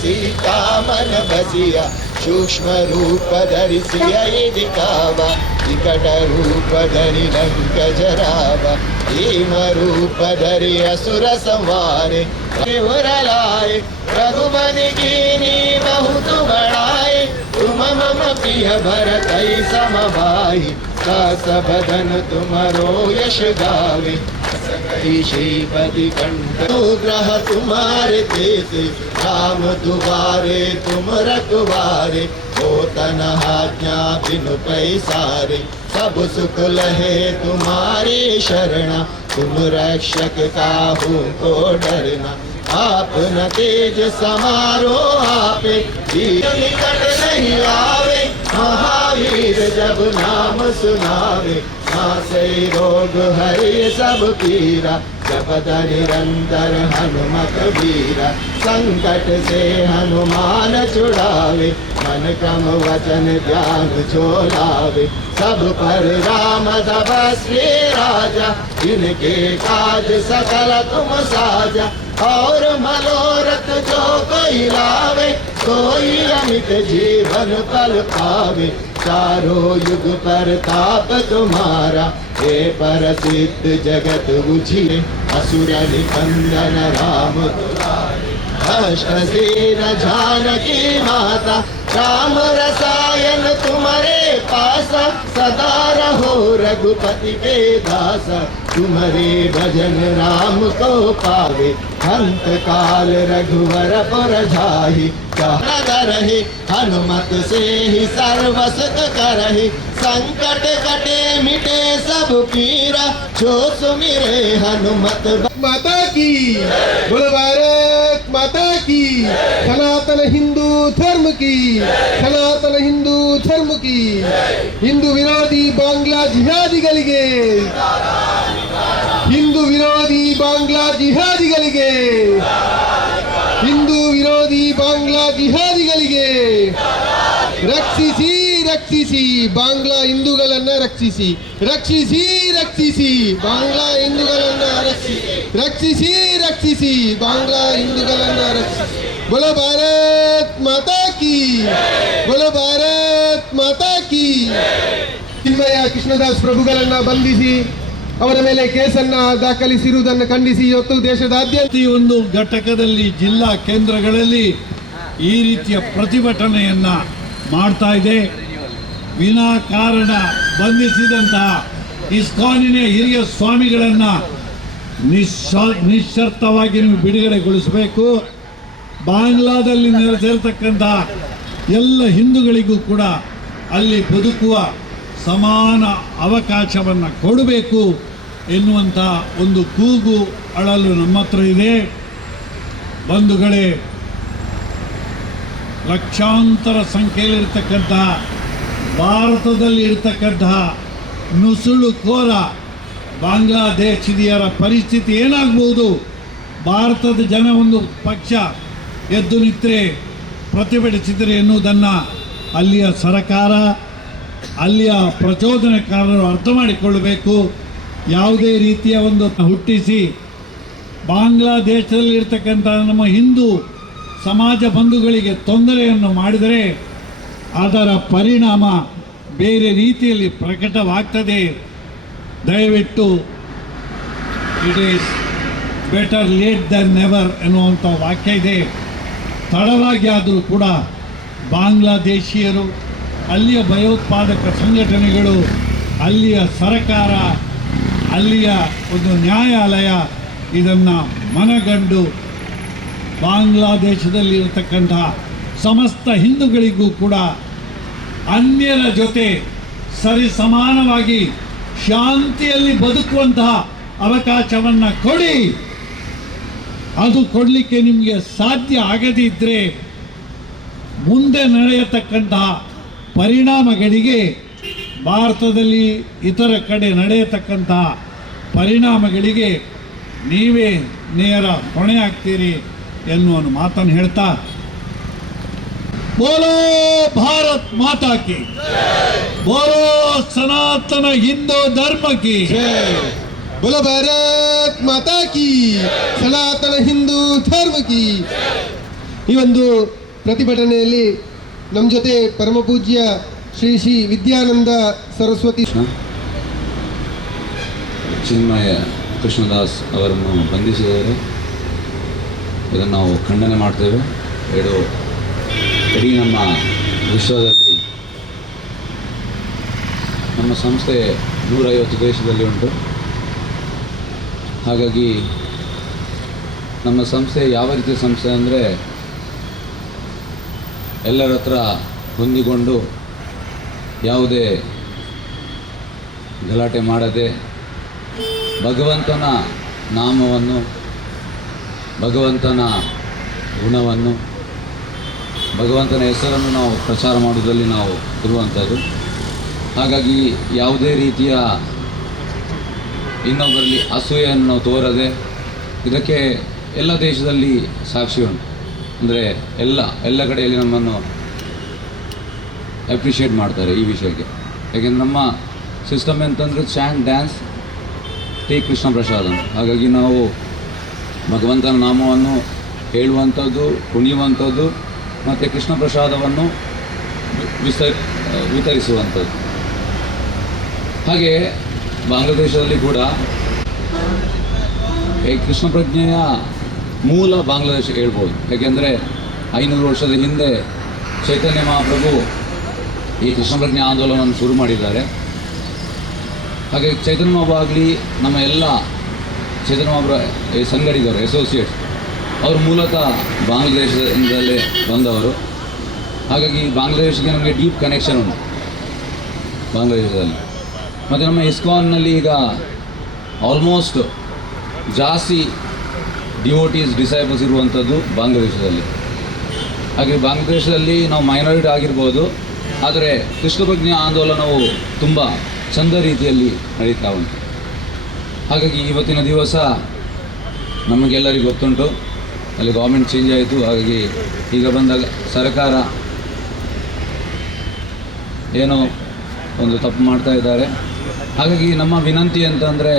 सीता मन बसिया सूक्ष्म रूप धरिसिय दिखाव विकट रूप धरि लंक जराव भीम रूप धरि असुर संवारे लाए रघुबन कीनी बहुत बड़ाए तुम मम प्रिय भरत सम भाई दास बदन तुमरो यश गावे श्रीपति कंठ ग्रह तुम्हारे तेते राम दुबारे तुम रखवारे हो तन आज्ञा बिनु पैसारे सब सुख लहे तुम्हारी शरणा तुम रक्षक काहू को डरना आप न तेज समारो आपे निकट नहीं आवे महावीर जब नाम सुनावे नासे रोग हरे सब पीरा जपत निरंतर हनुमत वीरा संकट से हनुमान छुड़ावे मन क्रम वचन ध्यान जो लावे सब पर राम तपस्वी राजा जिनके काज सकल तुम साजा और मनोरथ जो कोई लावे कोई अमित जीवन पल पावे चारों युग पर ताप तुम्हारा हे प्रसिद्ध जगत बुझिए असुर निकंदन राम अष्टसेन जानकी माता राम रसायन तुम्हारे पासा सदा रहो रघुपति के दासा तुम्हारे भजन राम को पावे अंत काल रघुवर पुर जाहि रहे हनुमत से ही सर्वसुख करहि संकट कटे मिटे सब पीरा जो सुमिरे हनुमत माता की बोल भारत माता की सनातन हिंदू धर्म की सनातन हिंदू धर्म की हिंदू विरोधी बांग्ला जिहादिಗಳಿಗೆ ಹಿಂದೂ ವಿರೋಧಿ ಬಾಂಗ್ಲಾ ಜಿಹಾದಿಗಳಿಗೆ ಹಿಂದೂ ವಿರೋಧಿ ಬಾಂಗ್ಲಾ ಜಿಹಾದಿಗಳಿಗೆ ರಕ್ಷಿಸಿ ರಕ್ಷಿಸಿ ಬಾಂಗ್ಲಾ ಹಿಂದೂಗಳನ್ನ ರಕ್ಷಿಸಿ ರಕ್ಷಿಸಿ ರಕ್ಷಿಸಿ ಬಾಂಗ್ಲಾ ಹಿಂದೂಗಳನ್ನ ರಕ್ಷಿಸಿ ರಕ್ಷಿಸಿ ಬಾಂಗ್ಲಾ ಹಿಂದೂಗಳನ್ನ ರಕ್ಷಿಸಿ बोलो भारत माता की बोलो भारत माता की ಚಿನ್ಮಯ ಕೃಷ್ಣದಾಸ್ ಪ್ರಭುಗಳನ್ನ ಬಂಧಿಸಿ ಅವರ ಮೇಲೆ ಕೇಸನ್ನ ದಾಖಲಿಸಿರುವುದನ್ನು ಖಂಡಿಸಿ ಇವತ್ತು ದೇಶದಾದ್ಯಂತ ಒಂದು ಘಟಕದಲ್ಲಿ ಜಿಲ್ಲಾ ಕೇಂದ್ರಗಳಲ್ಲಿ ಈ ರೀತಿಯ ಪ್ರತಿಭಟನೆಯನ್ನ ಮಾಡ್ತಾ ಇದೆ. ವಿನಾಕಾರಣ ಬಂಧಿಸಿದಂತಹ ಇಸ್ಕಾನಿನ ಹಿರಿಯ ಸ್ವಾಮಿಗಳನ್ನ ನಿಶ್ಶರ್ತವಾಗಿ ನೀವು ಬಿಡುಗಡೆಗೊಳಿಸಬೇಕು. ಬಾಂಗ್ಲಾದಲ್ಲಿ ನೆಲೆಸಿರತಕ್ಕಂಥ ಎಲ್ಲ ಹಿಂದೂಗಳಿಗೂ ಕೂಡ ಅಲ್ಲಿ ಬದುಕುವ ಸಮಾನ ಅವಕಾಶವನ್ನು ಕೊಡಬೇಕು ಎನ್ನುವಂಥ ಒಂದು ಕೂಗು ಅಳಲು ನಮ್ಮ ಹತ್ರ ಇದೆ. ಬಂಧುಗಳೇ, ಲಕ್ಷಾಂತರ ಸಂಖ್ಯೆಯಲ್ಲಿರ್ತಕ್ಕಂತಹ ಭಾರತದಲ್ಲಿ ಇರ್ತಕ್ಕಂತಹ ನುಸುಳುಕೋರ ಬಾಂಗ್ಲಾದೇಶಿಯರ ಪರಿಸ್ಥಿತಿ ಏನಾಗ್ಬೋದು? ಭಾರತದ ಜನ ಒಂದು ಪಕ್ಷ ಎದ್ದು ನಿಂತರೆ ಪ್ರತಿಭಟಿಸಿದರೆ ಎನ್ನುವುದನ್ನು ಅಲ್ಲಿಯ ಸರಕಾರ, ಅಲ್ಲಿಯ ಪ್ರಚೋದನಕಾರರು ಅರ್ಥ ಮಾಡಿಕೊಳ್ಳಬೇಕು. ಯಾವುದೇ ರೀತಿಯ ಒಂದು ಹುಟ್ಟಿಸಿ ಬಾಂಗ್ಲಾದೇಶದಲ್ಲಿರ್ತಕ್ಕಂಥ ನಮ್ಮ ಹಿಂದೂ ಸಮಾಜ ಬಂಧುಗಳಿಗೆ ತೊಂದರೆಯನ್ನು ಮಾಡಿದರೆ ಅದರ ಪರಿಣಾಮ ಬೇರೆ ರೀತಿಯಲ್ಲಿ ಪ್ರಕಟವಾಗ್ತದೆ. ದಯವಿಟ್ಟು it is better late than never ಎನ್ನುವಂಥ ವಾಕ್ಯ ಇದೆ. ತಡವಾಗಿ ಆದರೂ ಕೂಡ ಬಾಂಗ್ಲಾದೇಶಿಯರು, ಅಲ್ಲಿಯ ಭಯೋತ್ಪಾದಕ ಸಂಘಟನೆಗಳು, ಅಲ್ಲಿಯ ಸರಕಾರ, ಅಲ್ಲಿಯ ಒಂದು ನ್ಯಾಯಾಲಯ ಇದನ್ನು ಮನಗಂಡು ಬಾಂಗ್ಲಾದೇಶದಲ್ಲಿರತಕ್ಕಂಥ ಸಮಸ್ತ ಹಿಂದೂಗಳಿಗೂ ಕೂಡ ಅನ್ಯರ ಜೊತೆ ಸರಿ ಸಮಾನವಾಗಿ ಶಾಂತಿಯಲ್ಲಿ ಬದುಕುವಂತಹ ಅವಕಾಶವನ್ನು ಕೊಡಿ. ಅದು ಕೊಡಲಿಕ್ಕೆ ನಿಮಗೆ ಸಾಧ್ಯ ಆಗದಿದ್ದರೆ ಮುಂದೆ ನಡೆಯತಕ್ಕಂತಹ ಪರಿಣಾಮಗಳಿಗೆ, ಭಾರತದಲ್ಲಿ ಇತರ ಕಡೆ ನಡೆಯತಕ್ಕಂತಹ ಪರಿಣಾಮಗಳಿಗೆ ನೀವೇ ನೇರ ಹೊಣೆ ಆಗ್ತೀರಿ ಎನ್ನುವ ಮಾತನ್ನು ಹೇಳ್ತಾ, ಬೋಲೋ ಭಾರತ್ ಮಾತಾ ಕಿ, ಬೋಲೋ ಸನಾತನ ಹಿಂದೂ ಧರ್ಮ ಕಿ, बोलो भारत माता की सनातन हिंदू धर्म की. ಈ ಒಂದು ಪ್ರತಿಭಟನೆಯಲ್ಲಿ ನಮ್ಮ ಜೊತೆ ಪರಮಪೂಜ್ಯ ಶ್ರೀ ಶ್ರೀ ವಿದ್ಯಾನಂದ ಸರಸ್ವತಿ ಚಿನ್ಮಯ ಕೃಷ್ಣದಾಸ್ ಅವರನ್ನು ಬಂಧಿಸಿದ್ದಾರೆ. ಇದನ್ನು ನಾವು ಖಂಡನೆ ಮಾಡ್ತೇವೆ. ಇಡೀ ನಮ್ಮ ವಿಶ್ವದಲ್ಲಿ ನಮ್ಮ ಸಂಸ್ಥೆ 150 ದೇಶದಲ್ಲಿ ಉಂಟು. ಹಾಗಾಗಿ ನಮ್ಮ ಸಂಸ್ಥೆ ಯಾವ ರೀತಿಯ ಸಂಸ್ಥೆ ಅಂದರೆ ಎಲ್ಲರ ಹತ್ರ ಹೊಂದಿಕೊಂಡು ಯಾವುದೇ ಗಲಾಟೆ ಮಾಡದೆ ಭಗವಂತನ ನಾಮವನ್ನು, ಭಗವಂತನ ಗುಣವನ್ನು, ಭಗವಂತನ ಹೆಸರನ್ನು ನಾವು ಪ್ರಚಾರ ಮಾಡುವುದರಲ್ಲಿ ನಾವು ಇರುವಂಥದ್ದು. ಹಾಗಾಗಿ ಯಾವುದೇ ರೀತಿಯ ಇನ್ನೊಬ್ಬರಲ್ಲಿ ಅಸೂಯೆಯನ್ನು ತೋರದೆ, ಇದಕ್ಕೆ ಎಲ್ಲ ದೇಶದಲ್ಲಿ ಸಾಕ್ಷಿ ಉಂಟು. ಅಂದರೆ ಎಲ್ಲ ಕಡೆಯಲ್ಲಿ ನಮ್ಮನ್ನು ಅಪ್ರಿಷಿಯೇಟ್ ಮಾಡ್ತಾರೆ ಈ ವಿಷಯಕ್ಕೆ. ಯಾಕೆಂದರೆ ನಮ್ಮ ಸಿಸ್ಟಮ್ ಎಂತಂದರೆ chant, dance, take Krishna prasadam. ಹಾಗಾಗಿ ನಾವು ಭಗವಂತನ ನಾಮವನ್ನು ಹೇಳುವಂಥದ್ದು, ಕುಣಿಯುವಂಥದ್ದು ಮತ್ತು ಕೃಷ್ಣ ಪ್ರಸಾದವನ್ನು ವಿತರಿಸುವಂಥದ್ದು. ಹಾಗೆ ಬಾಂಗ್ಲಾದೇಶದಲ್ಲಿ ಕೂಡ ಈ ಕೃಷ್ಣ ಪ್ರಜ್ಞೆಯ ಮೂಲ ಬಾಂಗ್ಲಾದೇಶ ಹೇಳ್ಬೋದು. ಯಾಕೆಂದರೆ 500 ವರ್ಷದ ಹಿಂದೆ ಚೈತನ್ಯ ಮಹಾಪ್ರಭು ಈ ಕೃಷ್ಣ ಪ್ರಜ್ಞೆ ಆಂದೋಲನವನ್ನು ಶುರು ಮಾಡಿದ್ದಾರೆ. ಹಾಗೆ ಚೈತನ್ಯ ಮಹಾಪ್ರಭು ಆಗಲಿ, ನಮ್ಮ ಎಲ್ಲ ಚೈತನ್ಯ ಮಹಾಪ್ರಭು ಸಂಗಡಿಗರು, ಅಸೋಸಿಯೇಟ್ಸ್, ಅವರು ಮೂಲತಃ ಬಾಂಗ್ಲಾದೇಶದಿಂದಲೇ ಬಂದವರು. ಹಾಗಾಗಿ ಬಾಂಗ್ಲಾದೇಶಕ್ಕೆ ನಮಗೆ ಡೀಪ್ ಕನೆಕ್ಷನ್ ಉಂಟು ಬಾಂಗ್ಲಾದೇಶದಲ್ಲಿ. ಮತ್ತು ನಮ್ಮ ಇಸ್ಕಾನ್ನಲ್ಲಿ ಈಗ ಆಲ್ಮೋಸ್ಟ್ ಜಾಸ್ತಿ ಡಿವೋಟೀಸ್, ಡಿಸೈಬಲ್ಸ್ ಇರುವಂಥದ್ದು ಬಾಂಗ್ಲಾದೇಶದಲ್ಲಿ. ಹಾಗೆ ಬಾಂಗ್ಲಾದೇಶದಲ್ಲಿ ನಾವು ಮೈನಾರಿಟಿ ಆಗಿರ್ಬೋದು, ಆದರೆ ಕೃಷ್ಣ ಪ್ರಜ್ಞೆ ಆಂದೋಲನವು ತುಂಬ ಚಂದ ರೀತಿಯಲ್ಲಿ ನಡೀತಾ ಉಂಟು. ಹಾಗಾಗಿ ಇವತ್ತಿನ ದಿವಸ ನಮಗೆಲ್ಲರಿಗೂ ಗೊತ್ತುಂಟು, ಅಲ್ಲಿ ಗೌರ್ಮೆಂಟ್ ಚೇಂಜ್ ಆಯಿತು. ಹಾಗಾಗಿ ಈಗ ಬಂದಾಗ ಸರ್ಕಾರ ಏನೋ ಒಂದು ತಪ್ಪು ಮಾಡ್ತಾ ಇದ್ದಾರೆ. ಹಾಗಾಗಿ ನಮ್ಮ ವಿನಂತಿ ಅಂತಂದರೆ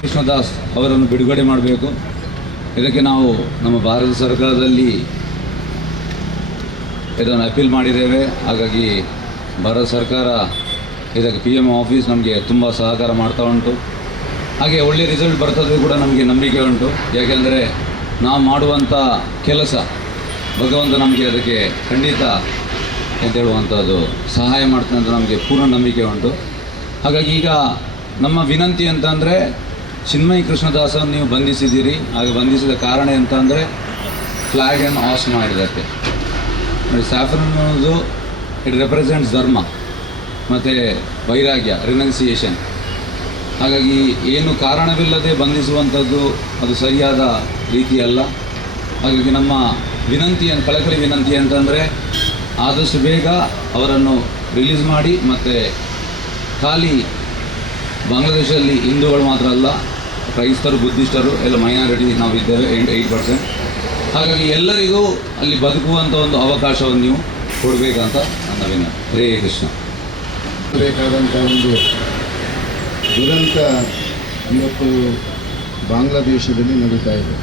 ಕೃಷ್ಣದಾಸ್ ಅವರನ್ನು ಬಿಡುಗಡೆ ಮಾಡಬೇಕು. ಇದಕ್ಕೆ ನಾವು ನಮ್ಮ ಭಾರತ ಸರ್ಕಾರದಲ್ಲಿ ಇದನ್ನು ಅಪೀಲ್ ಮಾಡಿದ್ದೇವೆ. ಹಾಗಾಗಿ ಭಾರತ ಸರ್ಕಾರ ಇದಕ್ಕೆ PM ಆಫೀಸ್ ನಮಗೆ ತುಂಬ ಸಹಕಾರ ಮಾಡ್ತಾ ಉಂಟು. ಹಾಗೆ ಒಳ್ಳೆಯ ರಿಸಲ್ಟ್ ಬರ್ತದೆ ಕೂಡ ನಮಗೆ ನಂಬಿಕೆ ಉಂಟು. ಯಾಕೆಂದರೆ ನಾವು ಮಾಡುವಂಥ ಕೆಲಸ ಭಗವಂತ ನಮಗೆ ಅದಕ್ಕೆ ಖಂಡಿತ ಅಂತ ಹೇಳುವಂಥದ್ದು ಸಹಾಯ ಮಾಡ್ತಾನೆ ಅಂತ ನಮಗೆ ಪೂರ್ಣ ನಂಬಿಕೆ ಉಂಟು. ಹಾಗಾಗಿ ಈಗ ನಮ್ಮ ವಿನಂತಿ ಅಂತಂದರೆ, ಚಿನ್ಮಯ ಕೃಷ್ಣದಾಸನ್ನು ನೀವು ಬಂಧಿಸಿದ್ದೀರಿ. ಹಾಗೆ ಬಂಧಿಸಿದ ಕಾರಣ ಎಂತ ಅಂದರೆ ಫ್ಲ್ಯಾಗನ್ನು ಹಾಸ್ಟ್ ಮಾಡಿದ್ದಕ್ಕೆ. ಸ್ಯಾಫ್ರನ್ ಅನ್ನೋದು ಇಟ್ ರೆಪ್ರೆಸೆಂಟ್ಸ್ ಧರ್ಮ ಮತ್ತು ವೈರಾಗ್ಯ, ರಿನೌನ್ಸಿಯೇಷನ್. ಹಾಗಾಗಿ ಏನು ಕಾರಣವಿಲ್ಲದೆ ಬಂಧಿಸುವಂಥದ್ದು ಅದು ಸರಿಯಾದ ರೀತಿಯಲ್ಲ. ಹಾಗಾಗಿ ನಮ್ಮ ವಿನಂತಿ, ಕಳಕಳಿ ವಿನಂತಿ ಅಂತಂದರೆ ಆದಷ್ಟು ಬೇಗ ಅವರನ್ನು ರಿಲೀಸ್ ಮಾಡಿ. ಮತ್ತು ಖಾಲಿ ಬಾಂಗ್ಲಾದೇಶದಲ್ಲಿ ಹಿಂದೂಗಳು ಮಾತ್ರ ಅಲ್ಲ, ಕ್ರೈಸ್ತರು, ಬುದ್ಧಿಸ್ಟರು ಎಲ್ಲ ಮೈನಾರಿಟಿ ನಾವಿದ್ದೇವೆ 8%. ಹಾಗಾಗಿ ಎಲ್ಲರಿಗೂ ಅಲ್ಲಿ ಬದುಕುವಂಥ ಒಂದು ಅವಕಾಶವನ್ನು ನೀವು ಕೊಡಬೇಕಂತ ನನ್ನ ವಿನಂತಿ. ಹರೇ ಕೃಷ್ಣ. ಬೇಕಾದಂಥ ಒಂದು ದುರಂತ ಇವತ್ತು ಬಾಂಗ್ಲಾದೇಶದಲ್ಲಿ ನಡೀತಾ ಇದೆ.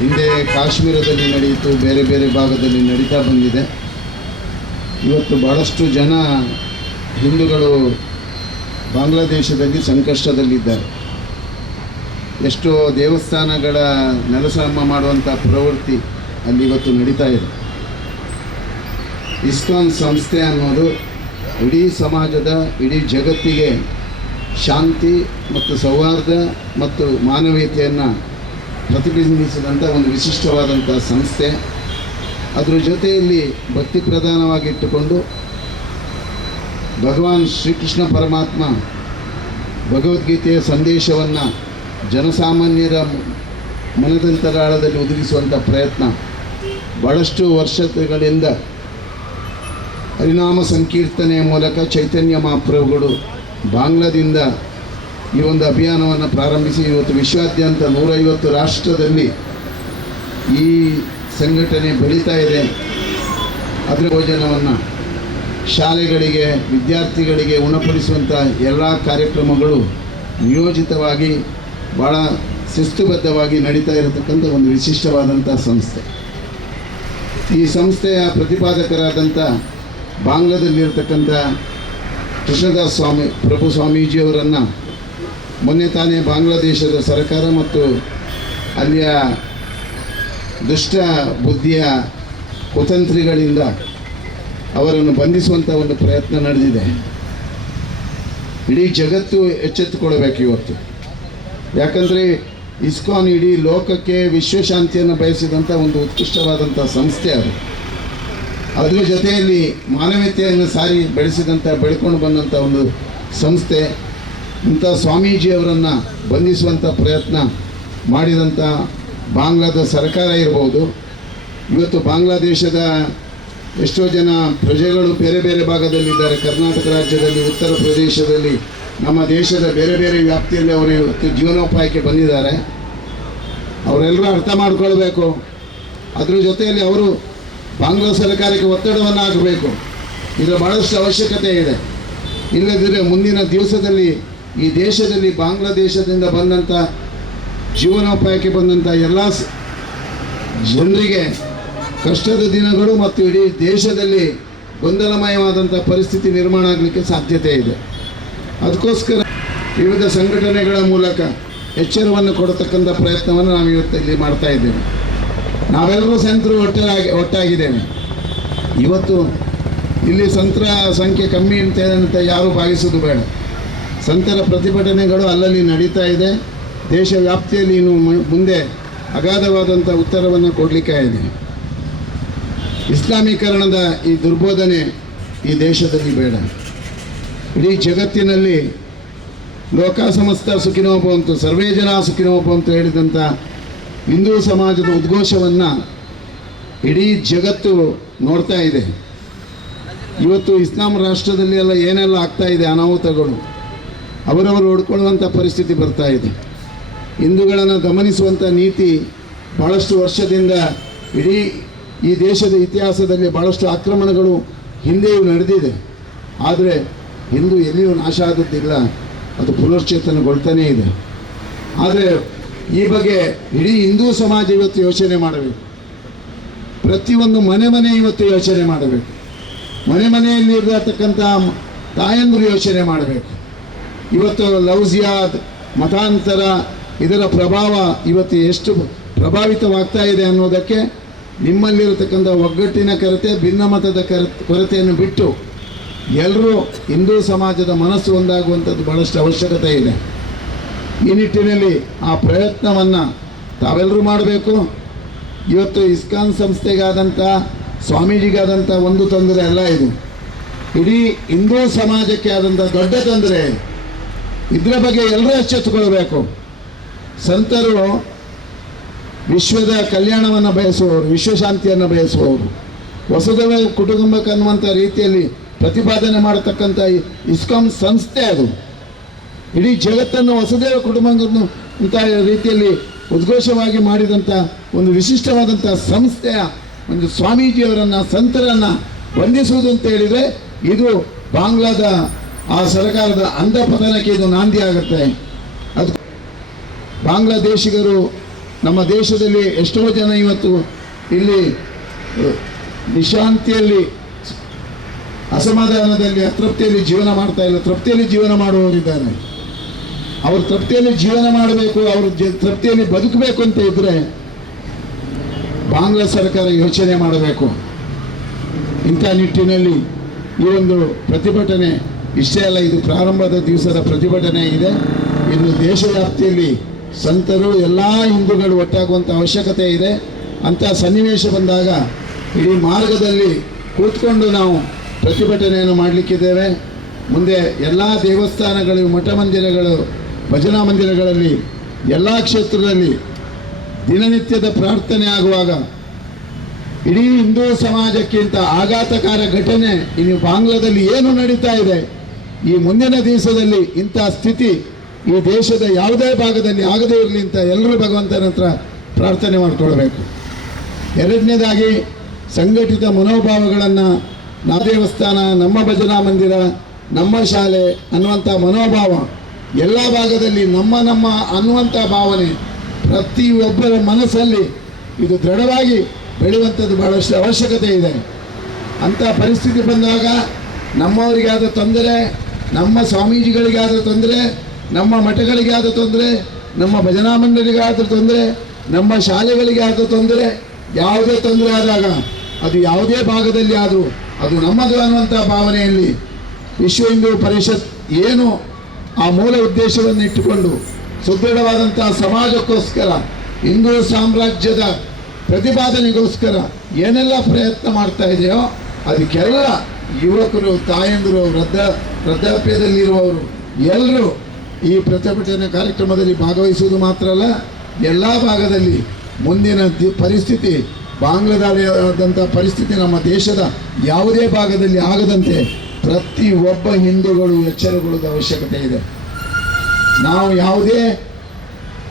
ಹಿಂದೆ ಕಾಶ್ಮೀರದಲ್ಲಿ ನಡೆಯಿತು, ಬೇರೆ ಬೇರೆ ಭಾಗದಲ್ಲಿ ನಡೀತಾ ಬಂದಿದೆ. ಇವತ್ತು ಭಾಳಷ್ಟು ಜನ ಹಿಂದೂಗಳು ಬಾಂಗ್ಲಾದೇಶದಲ್ಲಿ ಸಂಕಷ್ಟದಲ್ಲಿದ್ದಾರೆ. ಎಷ್ಟೋ ದೇವಸ್ಥಾನಗಳ ನೆಲಸಮ ಮಾಡುವಂಥ ಪ್ರವೃತ್ತಿ ಅಲ್ಲಿ ಇವತ್ತು ನಡೀತಾ ಇದೆ. ಇಸ್ಕಾನ್ ಸಂಸ್ಥೆ ಅನ್ನೋದು ಇಡೀ ಸಮಾಜದ, ಇಡೀ ಜಗತ್ತಿಗೆ ಶಾಂತಿ ಮತ್ತು ಸೌಹಾರ್ದ ಮತ್ತು ಮಾನವೀಯತೆಯನ್ನು ಪ್ರತಿಬಿಂಬಿಸಿದಂಥ ಒಂದು ವಿಶಿಷ್ಟವಾದಂಥ ಸಂಸ್ಥೆ. ಅದರ ಜೊತೆಯಲ್ಲಿ ಭಕ್ತಿ ಪ್ರಧಾನವಾಗಿಟ್ಟುಕೊಂಡು ಭಗವಾನ್ ಶ್ರೀಕೃಷ್ಣ ಪರಮಾತ್ಮ ಭಗವದ್ಗೀತೆಯ ಸಂದೇಶವನ್ನು ಜನಸಾಮಾನ್ಯರ ಮನದಂತರಾಳದಲ್ಲಿ ಒದಗಿಸುವಂಥ ಪ್ರಯತ್ನ ಭಾಳಷ್ಟು ವರ್ಷಗಳಿಂದ ಹರಿನಾಮ ಸಂಕೀರ್ತನೆಯ ಮೂಲಕ ಚೈತನ್ಯ ಮಹಾಪ್ರಭುಗಳು ಬಾಂಗ್ಲಾದಿಂದ ಈ ಒಂದು ಅಭಿಯಾನವನ್ನು ಪ್ರಾರಂಭಿಸಿ ಇವತ್ತು ವಿಶ್ವಾದ್ಯಂತ 150 ರಾಷ್ಟ್ರದಲ್ಲಿ ಈ ಸಂಘಟನೆ ಬೆಳೀತಾ ಇದೆ. ಅದರ ಭೋಜನವನ್ನು ಶಾಲೆಗಳಿಗೆ, ವಿದ್ಯಾರ್ಥಿಗಳಿಗೆ ಉಣಪಡಿಸುವಂಥ ಎಲ್ಲ ಕಾರ್ಯಕ್ರಮಗಳು ನಿಯೋಜಿತವಾಗಿ ಭಾಳ ಶಿಸ್ತುಬದ್ಧವಾಗಿ ನಡೀತಾ ಇರತಕ್ಕಂಥ ಒಂದು ವಿಶಿಷ್ಟವಾದಂಥ ಸಂಸ್ಥೆ. ಈ ಸಂಸ್ಥೆಯ ಪ್ರತಿಪಾದಕರಾದಂಥ ಬಾಂಗ್ಲಾದಲ್ಲಿರ್ತಕ್ಕಂಥ ಕೃಷ್ಣದಾಸ್ ಸ್ವಾಮಿ ಪ್ರಭು ಸ್ವಾಮೀಜಿಯವರನ್ನು ಮೊನ್ನೆ ತಾನೇ ಬಾಂಗ್ಲಾದೇಶದ ಸರ್ಕಾರ ಮತ್ತು ಅಲ್ಲಿಯ ದುಷ್ಟ ಬುದ್ಧಿಯ ಕುತಂತ್ರಿಗಳಿಂದ ಅವರನ್ನು ಬಂಧಿಸುವಂಥ ಒಂದು ಪ್ರಯತ್ನ ನಡೆದಿದೆ. ಇಡೀ ಜಗತ್ತು ಎಚ್ಚೆತ್ತುಕೊಳ್ಬೇಕು ಇವತ್ತು. ಯಾಕಂದರೆ ಇಸ್ಕಾನ್ ಇಡೀ ಲೋಕಕ್ಕೆ ವಿಶ್ವಶಾಂತಿಯನ್ನು ಬಯಸಿದಂಥ ಒಂದು ಉತ್ಕೃಷ್ಟವಾದಂಥ ಸಂಸ್ಥೆ ಅದು. ಅದರ ಜೊತೆಯಲ್ಲಿ ಮಾನವೀಯತೆಯನ್ನು ಸಾರಿ ಬೆಳೆಕೊಂಡು ಬಂದಂಥ ಒಂದು ಸಂಸ್ಥೆ. ಇಂಥ ಸ್ವಾಮೀಜಿಯವರನ್ನು ಬಂಧಿಸುವಂಥ ಪ್ರಯತ್ನ ಮಾಡಿದಂಥ ಬಾಂಗ್ಲಾದ ಸರ್ಕಾರ ಇರ್ಬೋದು. ಇವತ್ತು ಬಾಂಗ್ಲಾದೇಶದ ಎಷ್ಟೋ ಜನ ಪ್ರಜೆಗಳು ಬೇರೆ ಬೇರೆ ಭಾಗದಲ್ಲಿದ್ದಾರೆ. ಕರ್ನಾಟಕ ರಾಜ್ಯದಲ್ಲಿ, ಉತ್ತರ ಪ್ರದೇಶದಲ್ಲಿ, ನಮ್ಮ ದೇಶದ ಬೇರೆ ಬೇರೆ ವ್ಯಾಪ್ತಿಯಲ್ಲಿ ಅವರು ಇವತ್ತು ಜೀವನೋಪಾಯಕ್ಕೆ ಬಂದಿದ್ದಾರೆ. ಅವರೆಲ್ಲರೂ ಅರ್ಥ ಮಾಡಿಕೊಳ್ಬೇಕು. ಅದರ ಜೊತೆಯಲ್ಲಿ ಅವರು ಬಾಂಗ್ಲಾ ಸರ್ಕಾರಕ್ಕೆ ಒತ್ತಡವನ್ನು ಹಾಕಬೇಕು. ಇದರ ಭಾಳಷ್ಟು ಅವಶ್ಯಕತೆ ಇದೆ. ಇಲ್ಲದಿದ್ದರೆ ಮುಂದಿನ ದಿವಸದಲ್ಲಿ ಈ ದೇಶದಲ್ಲಿ ಬಾಂಗ್ಲಾದೇಶದಿಂದ ಬಂದಂಥ ಜೀವನೋಪಾಯಕ್ಕೆ ಬಂದಂಥ ಎಲ್ಲ ಜನರಿಗೆ ಕಷ್ಟದ ದಿನಗಳು ಮತ್ತು ಇಡೀ ದೇಶದಲ್ಲಿ ಗೊಂದಲಮಯವಾದಂಥ ಪರಿಸ್ಥಿತಿ ನಿರ್ಮಾಣ ಆಗಲಿಕ್ಕೆ ಸಾಧ್ಯತೆ ಇದೆ. ಅದಕ್ಕೋಸ್ಕರ ವಿವಿಧ ಸಂಘಟನೆಗಳ ಮೂಲಕ ಎಚ್ಚರವನ್ನು ಕೊಡತಕ್ಕಂಥ ಪ್ರಯತ್ನವನ್ನು ನಾವು ಇವತ್ತು ಇಲ್ಲಿ ಮಾಡ್ತಾ ಇದ್ದೇವೆ. ನಾವೆಲ್ಲರೂ ಸಂತರು ಒಟ್ಟಾಗಿದ್ದೇವೆ. ಇವತ್ತು ಇಲ್ಲಿ ಸಂತರ ಸಂಖ್ಯೆ ಕಮ್ಮಿ ಅಂತ ಯಾರೂ ಭಾವಿಸೋದು ಬೇಡ. ಸಂತರ ಪ್ರತಿಭಟನೆಗಳು ಅಲ್ಲಲ್ಲಿ ನಡೀತಾ ಇದೆ. ದೇಶ ವ್ಯಾಪ್ತಿಯಲ್ಲಿ ಇನ್ನು ಮುಂದೆ ಅಗಾಧವಾದಂಥ ಉತ್ತರವನ್ನು ಕೊಡಲಿಕ್ಕೆ ಇದೆ. ಇಸ್ಲಾಮೀಕರಣದ ಈ ದುರ್ಬೋಧನೆ ಈ ದೇಶದಲ್ಲಿ ಬೇಡ. ಇಡೀ ಜಗತ್ತಿನಲ್ಲಿ ಲೋಕ ಸಮಸ್ತ ಸುಖಿನೋ ಭವಂತು, ಸರ್ವೇ ಜನ ಸುಖಿನೋ ಭವಂತು ಹೇಳಿದಂಥ ಹಿಂದೂ ಸಮಾಜದ ಉದ್ಘೋಷವನ್ನು ಇಡೀ ಜಗತ್ತು ನೋಡ್ತಾ ಇದೆ. ಇವತ್ತು ಇಸ್ಲಾಂ ರಾಷ್ಟ್ರದಲ್ಲಿ ಎಲ್ಲ ಏನೆಲ್ಲ ಆಗ್ತಾ ಇದೆ ಅನಾಹುತಗಳು, ಅವರವರು ಹೊಡ್ಕೊಳ್ಳುವಂಥ ಪರಿಸ್ಥಿತಿ ಬರ್ತಾ ಇದೆ. ಹಿಂದೂಗಳನ್ನು ಗಮನಿಸುವಂಥ ನೀತಿ ಭಾಳಷ್ಟು ವರ್ಷದಿಂದ ಇಡೀ ಈ ದೇಶದ ಇತಿಹಾಸದಲ್ಲಿ ಭಾಳಷ್ಟು ಆಕ್ರಮಣಗಳು ಹಿಂದೆಯೂ ನಡೆದಿದೆ. ಆದರೆ ಹಿಂದೂ ಎಲ್ಲಿಯೂ ನಾಶ ಆದದ್ದಿಲ್ಲ, ಅದು ಪುನಶ್ಚೇತನಗೊಳ್ತಾನೇ ಇದೆ. ಆದರೆ ಈ ಬಗ್ಗೆ ಇಡೀ ಹಿಂದೂ ಸಮಾಜ ಇವತ್ತು ಯೋಚನೆ ಮಾಡಬೇಕು. ಪ್ರತಿಯೊಂದು ಮನೆ ಇವತ್ತು ಯೋಚನೆ ಮಾಡಬೇಕು. ಮನೆಯಲ್ಲಿ ಇರತಕ್ಕಂಥ ತಾಯಂದರು ಯೋಚನೆ ಮಾಡಬೇಕು. ಇವತ್ತು ಲವ್ ಜಿಹಾದ್, ಮತಾಂತರ, ಇದರ ಪ್ರಭಾವ ಇವತ್ತು ಎಷ್ಟು ಪ್ರಭಾವಿತವಾಗ್ತಾ ಇದೆ ಅನ್ನೋದಕ್ಕೆ ನಿಮ್ಮಲ್ಲಿರತಕ್ಕಂಥ ಒಗ್ಗಟ್ಟಿನ ಕೊರತೆ, ಭಿನ್ನಮತದ ಕೊರತೆಯನ್ನು ಬಿಟ್ಟು ಎಲ್ಲರೂ ಹಿಂದೂ ಸಮಾಜದ ಮನಸ್ಸು ಒಂದಾಗುವಂಥದ್ದು ಭಾಳಷ್ಟು ಅವಶ್ಯಕತೆ ಇದೆ. ಈ ನಿಟ್ಟಿನಲ್ಲಿ ಆ ಪ್ರಯತ್ನವನ್ನು ತಾವೆಲ್ಲರೂ ಮಾಡಬೇಕು. ಇವತ್ತು ಇಸ್ಕಾನ್ ಸಂಸ್ಥೆಗಾದಂಥ, ಸ್ವಾಮೀಜಿಗಾದಂಥ ಒಂದು ತೊಂದರೆ ಅಲ್ಲ ಇದು. ಇಡೀ ಹಿಂದೂ ಸಮಾಜಕ್ಕೆ ಆದಂಥ ದೊಡ್ಡ ತೊಂದರೆ. ಇದರ ಬಗ್ಗೆ ಎಲ್ಲರೂ ಎಚ್ಚೆತ್ತುಕೊಳ್ಬೇಕು. ಸಂತರು ವಿಶ್ವದ ಕಲ್ಯಾಣವನ್ನು ಬಯಸುವವರು, ವಿಶ್ವಶಾಂತಿಯನ್ನು ಬಯಸುವವರು, ವಸುಧೈವ ಕುಟುಂಬಕ್ಕೆ ಅನ್ನುವಂಥ ರೀತಿಯಲ್ಲಿ ಪ್ರತಿಪಾದನೆ ಮಾಡತಕ್ಕಂಥ ಇಸ್ಕಾನ್ ಸಂಸ್ಥೆ ಅದು. ಇಡೀ ಜಗತ್ತನ್ನು ವಸುಧೈವ ಕುಟುಂಬವನ್ನು ಇಂಥ ರೀತಿಯಲ್ಲಿ ಉದ್ಘೋಷವಾಗಿ ಮಾಡಿದಂಥ ಒಂದು ವಿಶಿಷ್ಟವಾದಂಥ ಸಂಸ್ಥೆಯ ಒಂದು ಸ್ವಾಮೀಜಿಯವರನ್ನು, ಸಂತರನ್ನು ಬಂಧಿಸುವುದು ಅಂತ ಹೇಳಿದರೆ ಇದು ಬಾಂಗ್ಲಾದ ಆ ಸರ್ಕಾರದ ಅಂಧಪತನಕ್ಕೆ ಇದು ನಾಂದಿ ಆಗುತ್ತೆ. ಅದು ಬಾಂಗ್ಲಾದೇಶಿಗರು ನಮ್ಮ ದೇಶದಲ್ಲಿ ಎಷ್ಟೋ ಜನ ಇವತ್ತು ಇಲ್ಲಿ ನಿಶಾಂತಿಯಲ್ಲಿ, ಅಸಮಾಧಾನದಲ್ಲಿ, ಅತೃಪ್ತಿಯಲ್ಲಿ ಜೀವನ ಮಾಡ್ತಾ ಇಲ್ಲ. ತೃಪ್ತಿಯಲ್ಲಿ ಜೀವನ ಮಾಡುವವರಿದ್ದಾರೆ. ಅವರು ತೃಪ್ತಿಯಲ್ಲಿ ಜೀವನ ಮಾಡಬೇಕು, ಅವರು ತೃಪ್ತಿಯಲ್ಲಿ ಬದುಕಬೇಕು ಅಂತ ಇದ್ದರೆ ಬಾಂಗ್ಲಾ ಸರ್ಕಾರ ಯೋಚನೆ ಮಾಡಬೇಕು. ಇಂಥ ನಿಟ್ಟಿನಲ್ಲಿ ಈ ಒಂದು ಪ್ರತಿಭಟನೆ ಇಷ್ಟೇ ಅಲ್ಲ, ಇದು ಪ್ರಾರಂಭದ ದಿವಸದ ಪ್ರತಿಭಟನೆ ಇದೆ. ಇನ್ನು ದೇಶವ್ಯಾಪ್ತಿಯಲ್ಲಿ ಸಂತರು, ಎಲ್ಲ ಹಿಂದೂಗಳು ಒಟ್ಟಾಗುವಂಥ ಅವಶ್ಯಕತೆ ಇದೆ. ಅಂಥ ಸನ್ನಿವೇಶ ಬಂದಾಗ ಇಡೀ ಮಾರ್ಗದಲ್ಲಿ ಕೂತ್ಕೊಂಡು ನಾವು ಪ್ರತಿಭಟನೆಯನ್ನು ಮಾಡಲಿಕ್ಕಿದ್ದೇವೆ. ಮುಂದೆ ಎಲ್ಲ ದೇವಸ್ಥಾನಗಳು, ಮಠ ಮಂದಿರಗಳು, ಭಜನಾ ಮಂದಿರಗಳಲ್ಲಿ, ಎಲ್ಲ ಕ್ಷೇತ್ರದಲ್ಲಿ ದಿನನಿತ್ಯದ ಪ್ರಾರ್ಥನೆ ಆಗುವಾಗ ಇಡೀ ಹಿಂದೂ ಸಮಾಜಕ್ಕಿಂತ ಆಘಾತಕಾರ ಘಟನೆ ಇನ್ನು ಬಾಂಗ್ಲಾದಲ್ಲಿ ಏನು ನಡೀತಾ ಇದೆ, ಈ ಮುಂದಿನ ದಿವಸದಲ್ಲಿ ಇಂಥ ಸ್ಥಿತಿ ಈ ದೇಶದ ಯಾವುದೇ ಭಾಗದಲ್ಲಿ ಆಗದೇ ಇರಲಿ ಅಂತ ಎಲ್ಲರೂ ಭಗವಂತನ ಹತ್ರ ಪ್ರಾರ್ಥನೆ ಮಾಡಿಕೊಳ್ಬೇಕು. ಎರಡನೇದಾಗಿ ಸಂಘಟಿತ ಮನೋಭಾವಗಳನ್ನು, ನಮ್ಮ ದೇವಸ್ಥಾನ, ನಮ್ಮ ಭಜನಾ ಮಂದಿರ, ನಮ್ಮ ಶಾಲೆ ಅನ್ನುವಂಥ ಮನೋಭಾವ ಎಲ್ಲ ಭಾಗದಲ್ಲಿ ನಮ್ಮ ಅನ್ನುವಂಥ ಭಾವನೆ ಪ್ರತಿಯೊಬ್ಬರ ಮನಸ್ಸಲ್ಲಿ ಇದು ದೃಢವಾಗಿ ಬೆಳೆಯುವಂಥದ್ದು ಬಹಳಷ್ಟು ಅವಶ್ಯಕತೆ ಇದೆ. ಅಂಥ ಪರಿಸ್ಥಿತಿ ಬಂದಾಗ ನಮ್ಮವರಿಗಾದ ತೊಂದರೆ, ನಮ್ಮ ಸ್ವಾಮೀಜಿಗಳಿಗಾದ ತೊಂದರೆ, ನಮ್ಮ ಮಠಗಳಿಗೆ ಆದ ತೊಂದರೆ, ನಮ್ಮ ಭಜನಾ ಮಂಡಳಿಗಾದ ತೊಂದರೆ, ನಮ್ಮ ಶಾಲೆಗಳಿಗೆ ಆದ ತೊಂದರೆ, ಯಾವುದೇ ತೊಂದರೆ ಆದಾಗ ಅದು ಯಾವುದೇ ಭಾಗದಲ್ಲಿ ಆದರೂ ಅದು ನಮ್ಮದು ಅನ್ನುವಂಥ ಭಾವನೆಯಲ್ಲಿ ವಿಶ್ವ ಹಿಂದೂ ಪರಿಷತ್ ಏನು ಆ ಮೂಲ ಉದ್ದೇಶವನ್ನು ಇಟ್ಟುಕೊಂಡು ಸುದೃಢವಾದಂಥ ಸಮಾಜಕ್ಕೋಸ್ಕರ ಹಿಂದೂ ಸಾಮ್ರಾಜ್ಯದ ಪ್ರತಿಪಾದನೆಗೋಸ್ಕರ ಏನೆಲ್ಲ ಪ್ರಯತ್ನ ಮಾಡ್ತಾ ಇದೆಯೋ ಅದಕ್ಕೆಲ್ಲ ಯುವಕರು, ತಾಯಂದಿರು, ವೃದ್ಧಾಪ್ಯದಲ್ಲಿರುವವರು ಎಲ್ಲರೂ ಈ ಪ್ರತಿಭಟನೆ ಕಾರ್ಯಕ್ರಮದಲ್ಲಿ ಭಾಗವಹಿಸುವುದು ಮಾತ್ರ ಅಲ್ಲ, ಎಲ್ಲ ಭಾಗದಲ್ಲಿ ಮುಂದಿನ ಪರಿಸ್ಥಿತಿ ಬಾಂಗ್ಲಾದೇಶದಂಥ ಪರಿಸ್ಥಿತಿ ನಮ್ಮ ದೇಶದ ಯಾವುದೇ ಭಾಗದಲ್ಲಿ ಆಗದಂತೆ ಪ್ರತಿಯೊಬ್ಬ ಹಿಂದೂಗಳು ಎಚ್ಚರಗೊಳ್ಳುವ ಅವಶ್ಯಕತೆ ಇದೆ. ನಾವು ಯಾವುದೇ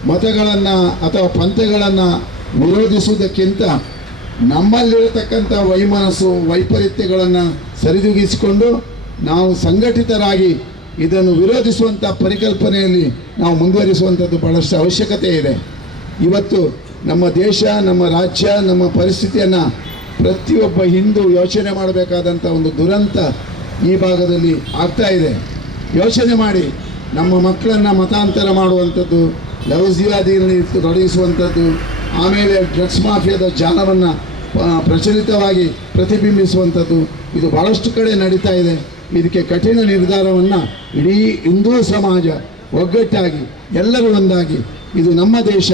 ಮತಗಳನ್ನು ಅಥವಾ ಪಂಥಗಳನ್ನು ವಿರೋಧಿಸುವುದಕ್ಕಿಂತ ನಮ್ಮಲ್ಲಿರತಕ್ಕಂಥ ವೈಮನಸ್ಸು, ವೈಪರೀತ್ಯಗಳನ್ನು ಸರಿದೂಗಿಸಿಕೊಂಡು ನಾವು ಸಂಘಟಿತರಾಗಿ ಇದನ್ನು ವಿರೋಧಿಸುವಂಥ ಪರಿಕಲ್ಪನೆಯಲ್ಲಿ ನಾವು ಮುಂದುವರಿಸುವಂಥದ್ದು ಬಹಳಷ್ಟು ಅವಶ್ಯಕತೆ ಇದೆ. ಇವತ್ತು ನಮ್ಮ ದೇಶ, ನಮ್ಮ ರಾಜ್ಯ, ನಮ್ಮ ಪರಿಸ್ಥಿತಿಯನ್ನು ಪ್ರತಿಯೊಬ್ಬ ಹಿಂದೂ ಯೋಚನೆ ಮಾಡಬೇಕಾದಂಥ ಒಂದು ದುರಂತ ಈ ಭಾಗದಲ್ಲಿ ಆಗ್ತಾ ಇದೆ. ಯೋಚನೆ ಮಾಡಿ, ನಮ್ಮ ಮಕ್ಕಳನ್ನು ಮತಾಂತರ ಮಾಡುವಂಥದ್ದು, ಲವ್ಜಿಯಾದಿಯಲ್ಲಿ ತೊಡಗಿಸುವಂಥದ್ದು, ಆಮೇಲೆ ಡ್ರಗ್ಸ್ ಮಾಫಿಯಾದ ಜಾಲವನ್ನು ಪ್ರಚಲಿತವಾಗಿ ಪ್ರತಿಬಿಂಬಿಸುವಂಥದ್ದು, ಇದು ಭಾಳಷ್ಟು ಕಡೆ ನಡೀತಾ ಇದೆ. ಇದಕ್ಕೆ ಕಠಿಣ ನಿರ್ಧಾರವನ್ನು ಇಡೀ ಹಿಂದೂ ಸಮಾಜ ಒಗ್ಗಟ್ಟಾಗಿ ಎಲ್ಲರೂ ಒಂದಾಗಿ, ಇದು ನಮ್ಮ ದೇಶ,